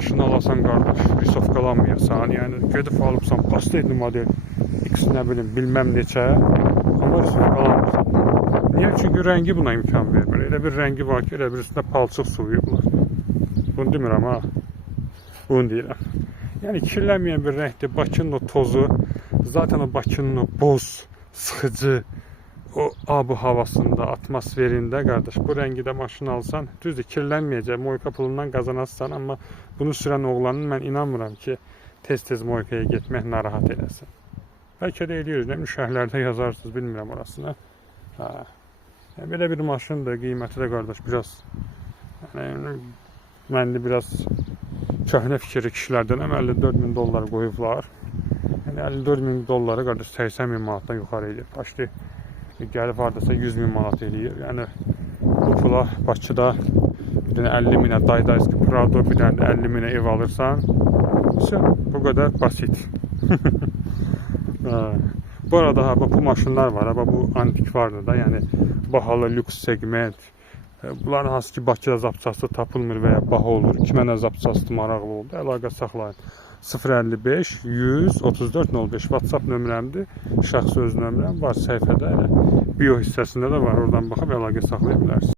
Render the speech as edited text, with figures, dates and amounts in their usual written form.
maşını alasan qardaş, risovkalanmayasan, yəni gedib alıbsan, basdaydı model X nə bilim, bilməm neçə, amma risovkalanmırsan. Niyə? Çünki rəngi buna imkan vermir. Elə bir rəngi var ki, elə bir üstünə palçıq suyuyublar. Bunu demirəm ha, bunu deyirəm. Yəni kirlənməyən bir rəngdir. Bakının o tozu, zaten o Bakının o boz, sıxıcı, o ab havasında, atmosferində qardaş, bu rəngidə maşın alsan, düzdür, kirlənməyəcək, moyka pulundan qazanasın, amma bunu sürən oğlanın mən inanmıram ki, tez-tez moykaya getmək narahat eləsin. Bəlkə də ediyoruz, nə bilim, şərhlərdə yazarsınız, bilmirəm orasını. Hə. Yəni, belə bir maşındır, qiyməti də qardaş, biraz, yəni, məndə biraz köhnə fikirli kişilərdən 54.000 dollar qoyublar. Yəni, 54.000 dolları qardaş 80.000 manatdan yuxarı edir. Başlayır. Gəlib hardasa 100.000 manat eləyir. Yəni bu pula Bakıda bir dənə 50.000-ə Daydayski Prado, bir dənə 50.000-ə ev alırsan, bu qədər basit. Bu arada bu maşınlar var, bu antik vardır da, yəni bahalı lüks segment. Bunların hansı ki Bakıda zapçası tapılmır və ya baha olur. Kimə nə zapçası maraqlı oldu, əlaqə saxlayın. 055 100 34 05 WhatsApp nömrəmdir. Şəxsi öz nömrəm var səhifədə, elə bio hissəsində də var. Oradan baxıb əlaqə saxlaya bilərsiniz.